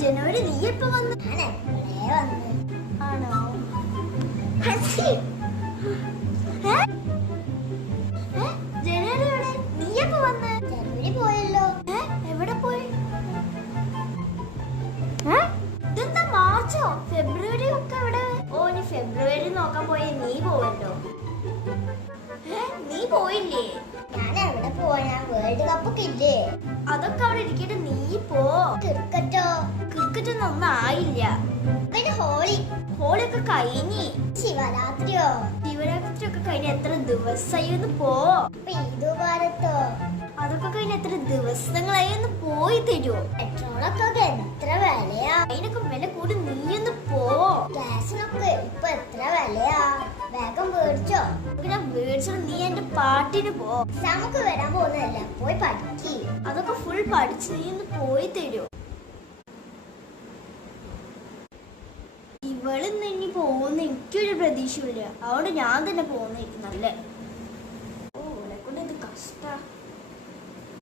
ജനുവരി നീ എപ്പോ വന്നു? ആണോ? ജനുവരി എവിടെ? നീ എപ്പോ വന്ന്? ജനുവരി പോയല്ലോ. എവിടെ പോയി? ഇതെന്താ മാർച്ചോ ഫെബ്രുവരി ഒക്കെ എവിടെ? ഓ നീ ഫെബ്രുവരി നോക്കാൻ പോയ നീ പോവല്ലോ. നീ പോയില്ലേ? ഞാൻ എവിടെ പോവാ? വേൾഡ് കപ്പ് ഒക്കെ ഇല്ലേ? അതൊക്കെ അവിടെ ഇരിക്കട്ടെ, നീ പോ. ക്രിക്കറ്റോ? ക്രിക്കറ്റ് ഒന്നും ആയില്ല. പിന്നെ ഹോളി ഒക്കെ കഴിഞ്ഞി. ശിവരാത്രിയോ? ശിവരാത്രി ഒക്കെ കഴിഞ്ഞ എത്ര ദിവസമായി? ഒന്ന് പോ. ഭാരതോ? അതൊക്കെ കഴിഞ്ഞ എത്ര ദിവസങ്ങളായി? ഒന്ന് പോയി തരുമോ? പെട്രോളൊക്കെ എത്ര വിലയാ? അതിനൊക്കെ വില കൂടി, നീ ഒന്ന് പോ. ഗ്യാസിനൊക്കെ ഇപ്പൊ എത്ര വിലയാ? വേഗം മേടിച്ചോ? ഞാൻ മേടിച്ചോ, നീ എന്റെ പാട്ടിന് പോ. നമുക്ക് വരാൻ പോകുന്നതല്ല, പോയി പഠിക്ക്. അതൊക്കെ ഫുൾ പഠിച്ച് നീ ഒന്ന് പോയി തരുമോ? ഇവളിന്ന് ഇനി പോകുന്ന എനിക്കൊരു പ്രതീക്ഷയില്ല, അതുകൊണ്ട് ഞാൻ തന്നെ പോകുന്നതായിരിക്കും നല്ലേ. ഓ, ഇവളെ കൊണ്ട് ഇത് കഷ്ട.